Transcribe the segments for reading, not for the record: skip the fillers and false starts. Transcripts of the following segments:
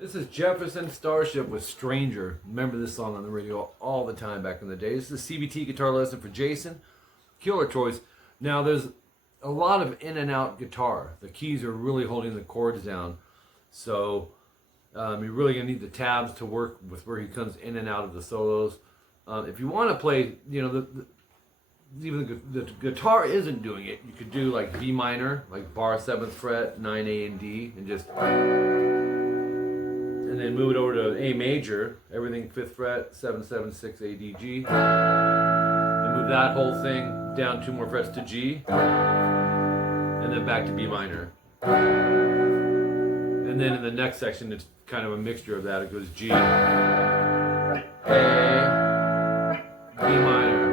This is Jefferson Starship with Stranger. Remember this song on the radio all the time back in the day. This is a CBT guitar lesson for Jason. Killer choice. Now there's a lot of in and out guitar. The keys are really holding the chords down. So you're really going to need the tabs to work with where he comes in and out of the solos. If you want to play, you know, even the guitar isn't doing it, you could do like B minor, like bar 7th fret, 9, A, and D, and just... and then move it over to A major, everything 5th fret, 7, 7, 6, A, D, G. And move that whole thing down 2 more frets to G. And then back to B minor. And then in the next section, it's kind of a mixture of that. It goes G, A, B minor.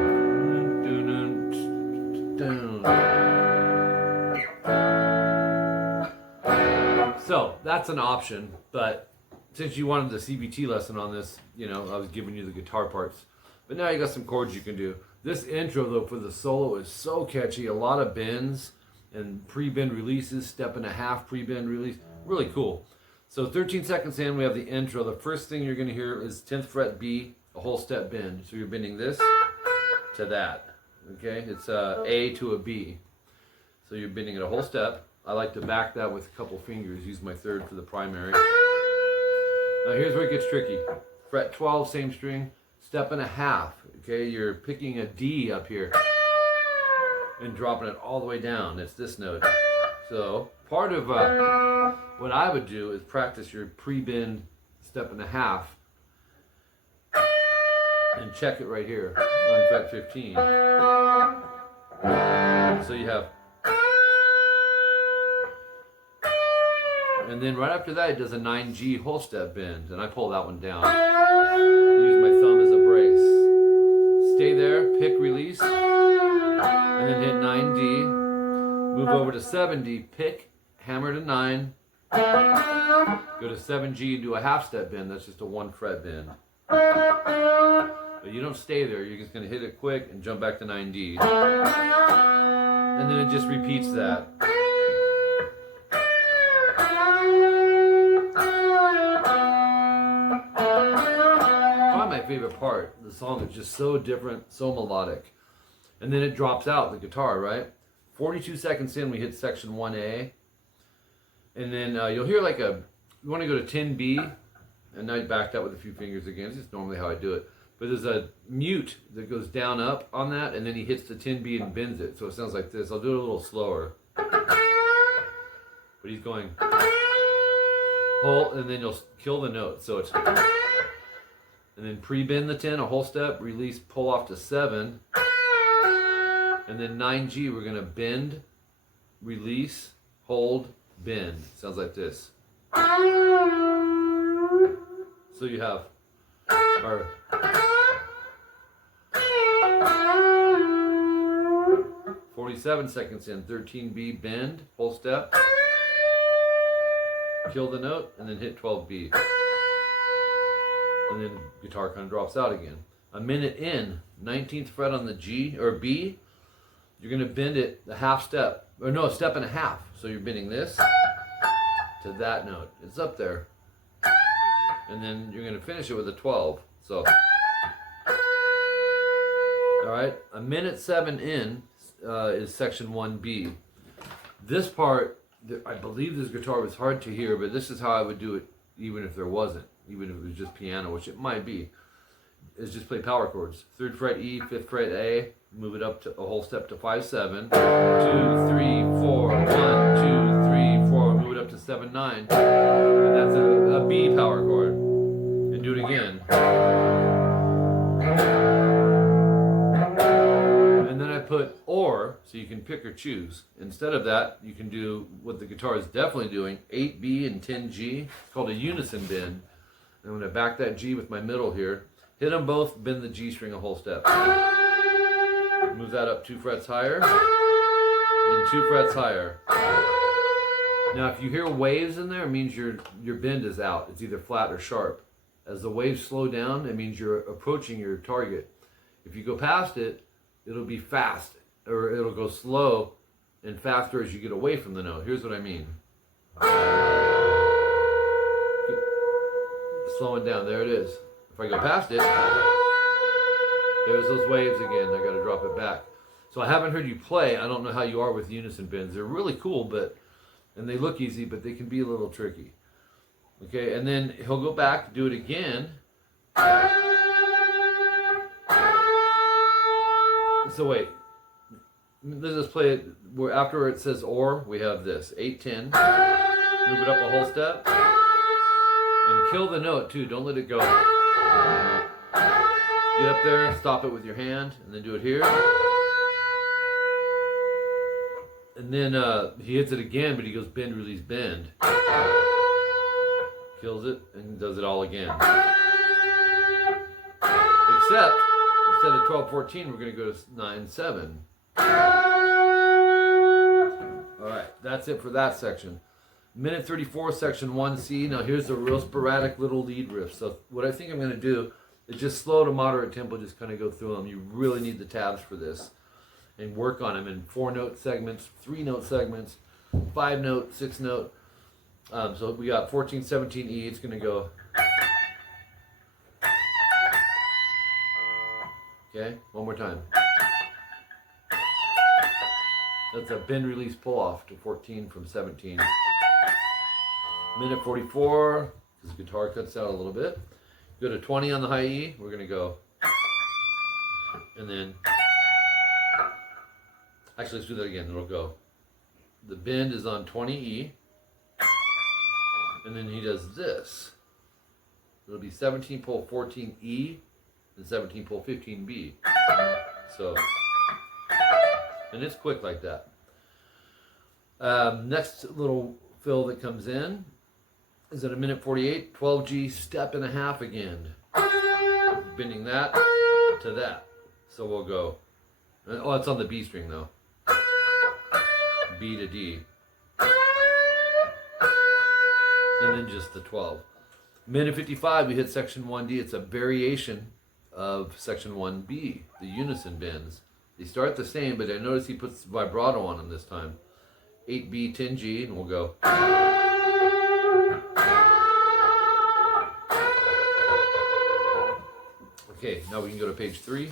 So that's an option, but since you wanted the CBT lesson on this, you know, I was giving you the guitar parts. But now you got some chords you can do. This intro, though, for the solo is so catchy. A lot of bends and pre-bend releases, 1.5 pre-bend release. Really cool. So 13 seconds in, we have the intro. The first thing you're going to hear is 10th fret B, a whole step bend. So you're bending this to that. Okay, it's a A to a B. So you're bending it a whole step. I like to back that with a couple fingers, use my 3rd for the primary. Now here's where it gets tricky. Fret 12, same string, 1.5. Okay, you're picking a D up here and dropping it all the way down. It's this note. So part of what I would do is practice your pre-bend 1.5 and check it right here on fret 15. So you have, and then right after that, it does a 9G whole step bend, and I pull that one down. Use my thumb as a brace. Stay there, pick release, and then hit 9D. Move over to 7D, pick, hammer to 9. Go to 7G and do a half step bend. That's just a 1 fret bend. But you don't stay there. You're just going to hit it quick and jump back to 9D. And then it just repeats that. My favorite part. The song is just so different, so melodic. And then it drops out, the guitar, right? 42 seconds in, we hit section 1A. And then you'll hear like a, you want to go to 10B, and now you back that with a few fingers again. It's just normally how I do it. But there's a mute that goes down up on that, and then he hits the 10B and bends it. So it sounds like this. I'll do it a little slower. But he's going, hold, and then you'll kill the note. So it's, and then pre-bend the 10, a whole step, release, pull off to 7. And then 9G, we're gonna bend, release, hold, bend. Sounds like this. So you have our 47 seconds in, 13B, bend, whole step, kill the note, and then hit 12B. And then guitar kind of drops out again. A minute in, 19th fret on the G or B, you're going to bend it a half step, or no, a 1.5. So you're bending this to that note. It's up there. And then you're going to finish it with a 12. So, all right, a minute 7 in is section 1B. This part, I believe this guitar was hard to hear, but this is how I would do it even if there wasn't. Even if it was just piano, which it might be, is just play power chords. 3rd fret E, 5th fret A, move it up to a whole step to 5, 7, 2, 3, 4, 1, 2, 3, 4, move it up to 7, 9, and that's a B power chord. And do it again. And then I put or, so you can pick or choose. Instead of that, you can do what the guitar is definitely doing, 8B and 10G. It's called a unison bend. I'm going to back that G with my middle here. Hit them both, bend the G string a whole step. Move that up 2 frets higher. And 2 frets higher. Now if you hear waves in there, it means your bend is out. It's either flat or sharp. As the waves slow down, it means you're approaching your target. If you go past it, it'll be fast. Or it'll go slow and faster as you get away from the note. Here's what I mean. slowing down. There it is. If I go past it, there's those waves again. I got to drop it back. So I haven't heard you play. I don't know how you are with unison bends. They're really cool, and they look easy, but they can be a little tricky. Okay, and then he'll go back, do it again. So wait, let's just play it. Where after it says or, we have this 8-10. Move it up a whole step, and kill the note too. Don't let it go. Get up there, stop it with your hand, and then do it here. And then he hits it again, but he goes bend, release, bend. Kills it and does it all again. Except instead of 12-14, we're going to go to 9-7. All right, that's it for that section. Minute 34, section 1C. Now here's the real sporadic little lead riff. So what I think I'm going to do is just slow to moderate tempo, just kind of go through them. You really need the tabs for this and work on them in 4-note segments, 3-note segments, 5-note, 6-note. So we got 14, 17 E. It's going to go. Okay, one more time. That's a bend, release, pull off to 14 from 17. Minute 44, because the guitar cuts out a little bit. Go to 20 on the high E. We're going to go. And then, actually, let's do that again. It'll go. The bend is on 20 E. And then he does this. It'll be 17 pull 14 E and 17 pull 15 B. So, and it's quick like that. Next little fill that comes in is at a minute 48, 12G step and a half again. Bending that to that. So we'll go. Oh, it's on the B string though. B to D. And then just the 12. Minute 55, we hit section 1D. It's a variation of section 1B, the unison bends. They start the same, but I notice he puts vibrato on them this time. 8B, 10G, and we'll go. Okay, now we can go to page 3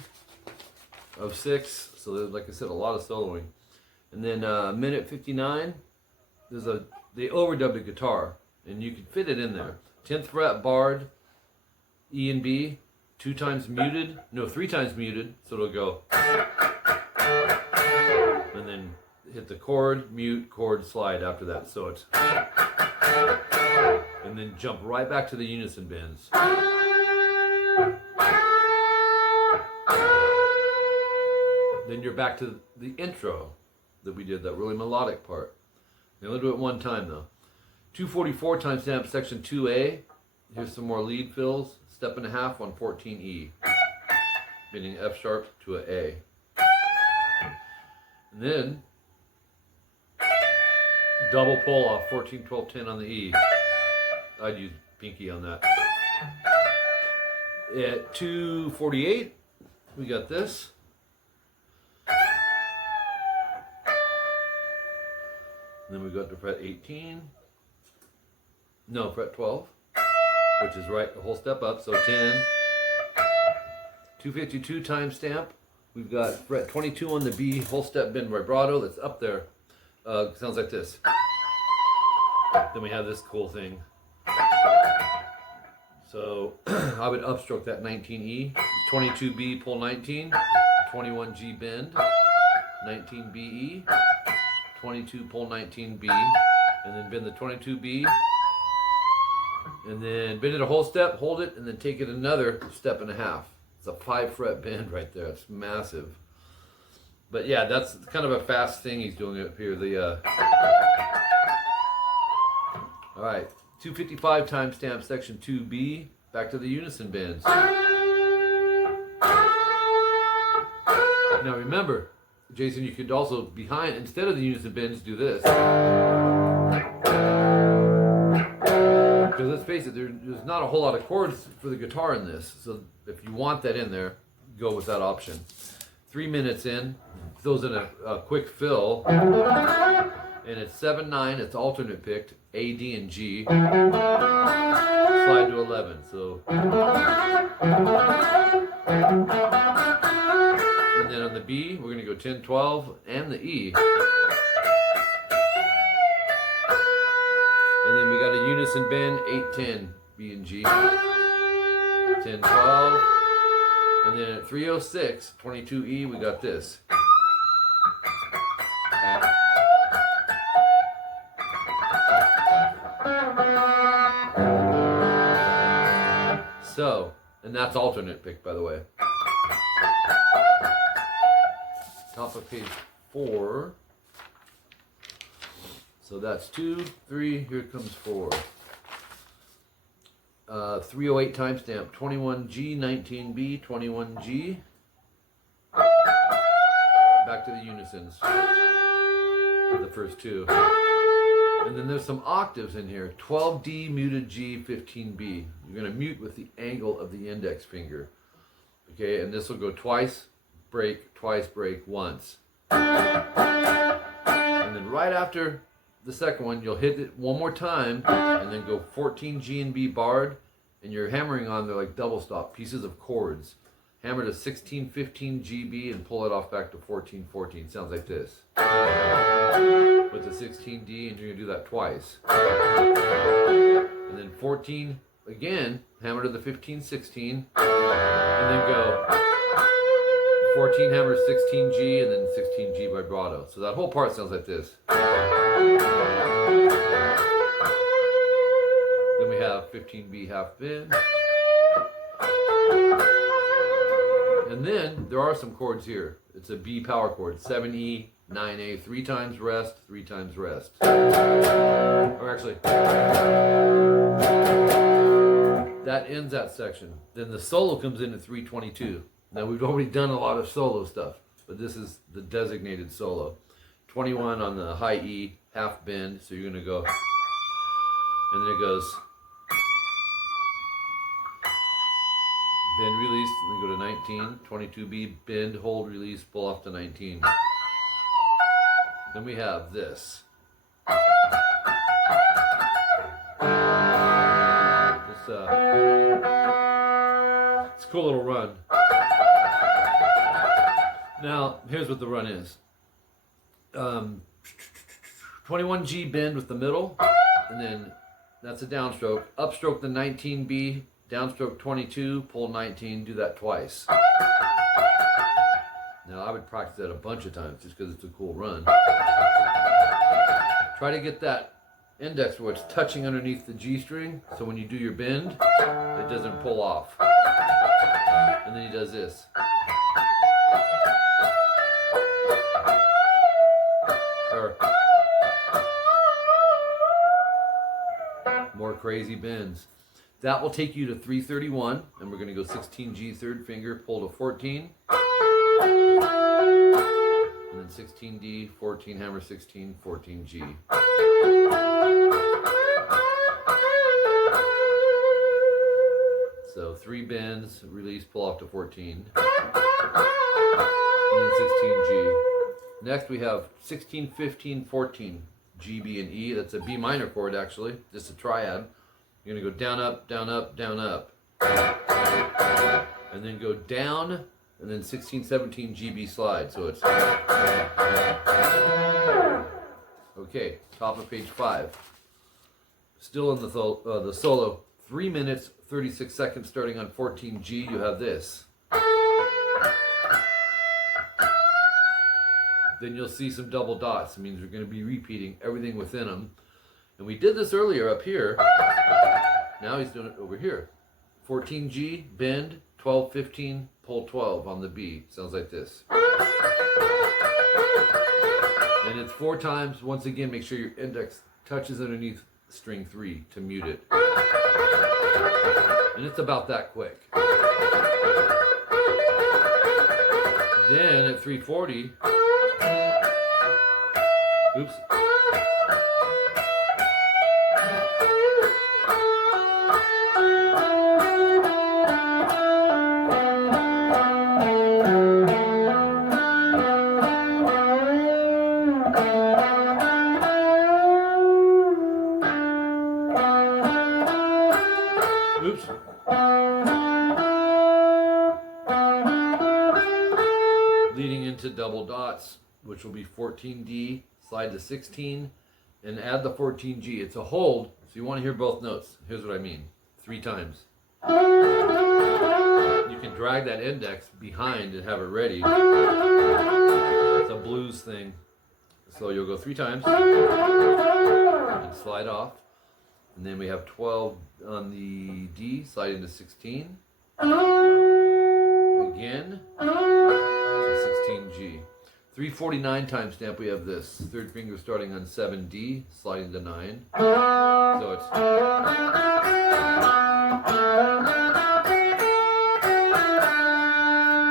of 6. So there's, like I said, a lot of soloing. And then minute 59, they overdubbed the guitar. And you can fit it in there. 10th fret, barred, E and B, 3 times muted, so it'll go. And then hit the chord, mute, chord, slide after that. So it's. And then jump right back to the unison bends. Then you're back to the intro that we did, that really melodic part. Now let's do it one time though. 244 timestamp section 2A. Here's some more lead fills. Step and a half on 14E. Bending F sharp to an A. And then double pull off 14, 12, 10 on the E. I'd use pinky on that. At 248, we got this. And then we got to fret 18. No, fret 12, which is right a whole step up, so 10. 252 timestamp. We've got fret 22 on the B, whole step bend vibrato that's up there. Sounds like this. Then we have this cool thing. So I would upstroke that 19E, 22B pull 19, 21G bend, 19BE, 22 pull 19B, and then bend the 22B. And then bend it a whole step, hold it, and then take it another step and a half. It's a 5 fret bend right there. It's massive. But yeah, that's kind of a fast thing he's doing up here. All right, 255 timestamp section 2B. Back to the unison bends. Now remember, Jason, you could also behind, instead of the unison bends, do this. Because let's face it, there's not a whole lot of chords for the guitar in this. So if you want that in there, go with that option. 3 minutes in, throws in a quick fill. And it's 7/9, it's alternate picked, A, D, and G. slide to 11. So, and then on the B, we're going to go 10, 12, and the E. And then we got a unison bend, 8, 10, B and G. 10, 12. And then at 306, 22E, we got this. So, and that's alternate pick, by the way. Top of page 4. So that's 2, 3, here comes 4. 308 timestamp, 21G, 19B, 21G. Back to the unisons. The first two. And then there's some octaves in here. 12D, muted G, 15B. You're going to mute with the angle of the index finger. Okay, and this will go twice, break, once. And then right after the second one, you'll hit it one more time, and then go 14 G and B barred, and you're hammering on, they're like double stop, pieces of chords. Hammer to 16, 15 GB and pull it off back to 14, 14. Sounds like this. With the 16D, and you're gonna do that twice. And then 14 again, hammer to the 15, 16, and then go 14 hammer 16G and then 16G vibrato. So that whole part sounds like this. Then we have 15B half bend. And then there are some chords here. It's a B power chord, 7E, 9A, 3 times rest, 3 times rest. Or actually, that ends that section. Then the solo comes in at 322. Now we've already done a lot of solo stuff, but this is the designated solo. 21 on the high E, half bend, so you're gonna go, and then it goes bend, release, and then go to 19, 22B, bend, hold, release, pull off to 19. Then we have this. It's a cool little run. Now, here's what the run is. 21G bend with the middle, and then that's a downstroke. Upstroke the 19B, downstroke 22, pull 19, do that twice. Now, I would practice that a bunch of times just because it's a cool run. Try to get that index where it's touching underneath the G string, so when you do your bend, it doesn't pull off. And then he does this. Or more crazy bends. That will take you to 331, and we're going to go 16G third finger, pull to 14, and then 16D, 14 hammer 16, 14G. So 3 bends, release, pull off to 14, and then 16G. Next we have 16, 15, 14, G, B, and E. That's a B minor chord actually, just a triad. You're going to go down, up, down, up, down, up. And then go down, and then 16, 17, G, B slide. So it's... Okay, top of page 5. Still in the solo. 3 minutes, 36 seconds starting on 14G. You have this. Then you'll see some double dots. It means we're going to be repeating everything within them. And we did this earlier up here. Now he's doing it over here. 14G, bend, 12, 15, pull 12 on the B. Sounds like this. And it's 4 times. Once again, make sure your index touches underneath string 3 to mute it. And it's about that quick. Then at 340, oops. Oops. Leading into double dots, which will be 14D, slide to 16, and add the 14G. It's a hold, so you want to hear both notes. Here's what I mean. 3 times. You can drag that index behind and have it ready. It's a blues thing. So you'll go 3 times and slide off. And then we have 12 on the D, slide into 16. Again, to 16G. 349 timestamp, we have this. 3rd finger starting on 7D, sliding to 9. So it's...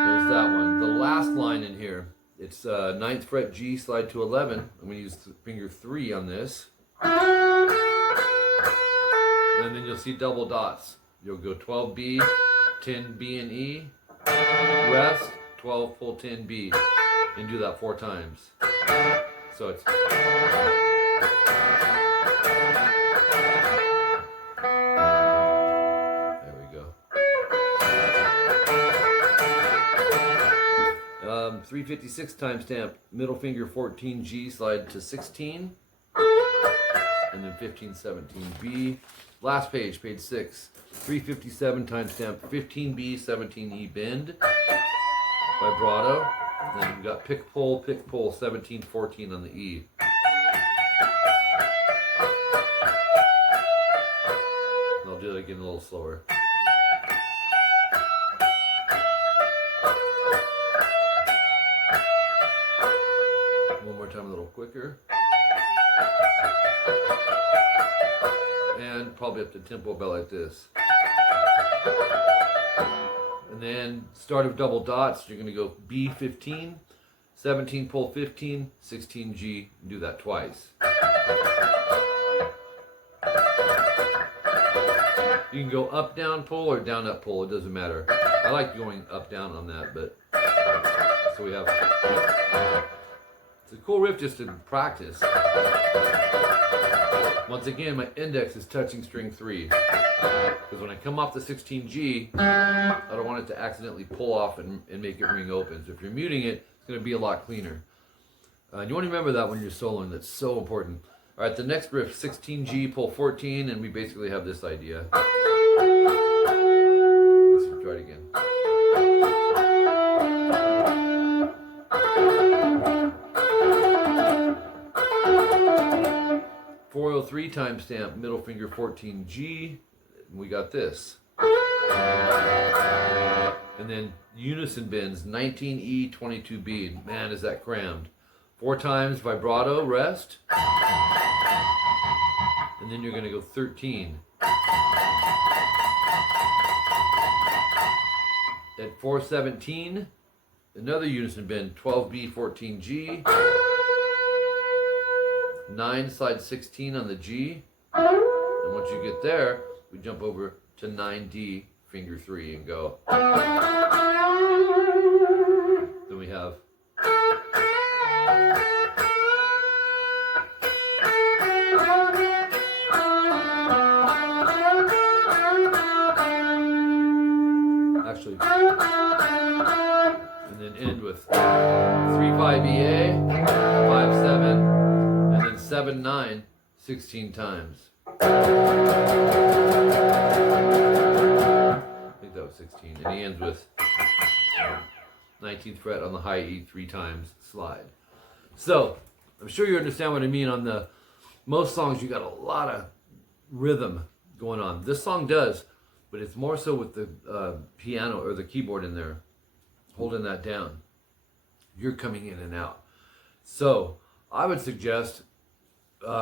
There's that one. The last line in here, it's 9th fret G, slide to 11. I'm going to use finger 3 on this. And then you'll see double dots. You'll go 12B, 10B and E, rest, 12, pull 10B, and do that 4 times. So it's... There we go. 356 timestamp, middle finger 14G, slide to 16. And then 15, 17B. Last page, page 6. 357 timestamp, 15B, 17E bend. Vibrato. And then we've got pick, pull, 17, 14 on the E. And I'll do that again a little slower. One more time, a little quicker. And probably up to tempo about like this. And then start of double dots, you're going to go B15, 17 pull 15, 16G, and do that twice. You can go up down pull or down up pull, it doesn't matter. I like going up down on that, but so we have, it's a cool riff just to practice. Once again, my index is touching string 3. Because when I come off the 16G, I don't want it to accidentally pull off and make it ring open. So if you're muting it, it's going to be a lot cleaner. And you want to remember that when you're soloing. That's so important. All right, the next riff, 16G, pull 14, and we basically have this idea. Let's try it again. 403 timestamp, middle finger 14G. We got this. And then unison bends, 19E, 22B. Man, is that crammed. 4 times vibrato, rest. And then you're going to go 13. At 417, another unison bend, 12B, 14G. 9, slide 16 on the G. And once you get there, we jump over to 9D, finger 3, and go. Then we have. Actually. And then end with 3-5-EA, 5-7. 7, 9, 16 times. I think that was 16. And he ends with 19th fret on the high E 3 times, slide. So, I'm sure you understand what I mean on the most songs. You got a lot of rhythm going on. This song does, but it's more so with the piano or the keyboard in there, holding that down. You're coming in and out. So, I would suggest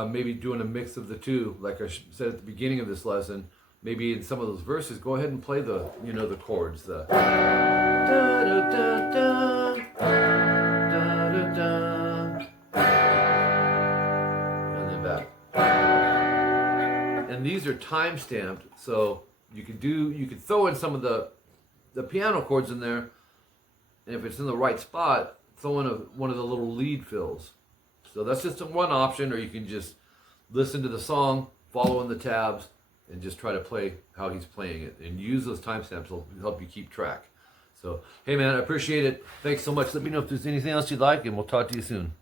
maybe doing a mix of the two, like I said at the beginning of this lesson. Maybe in some of those verses, go ahead and play the, the chords, the da da da da da da da, and then back. And these are time stamped, so you could throw in some of the piano chords in there, and if it's in the right spot, throw in one of the little lead fills. So that's just one option, or you can just listen to the song, follow in the tabs, and just try to play how he's playing it, and use those timestamps to help you keep track. So, hey man, I appreciate it. Thanks so much. Let me know if there's anything else you'd like, and we'll talk to you soon.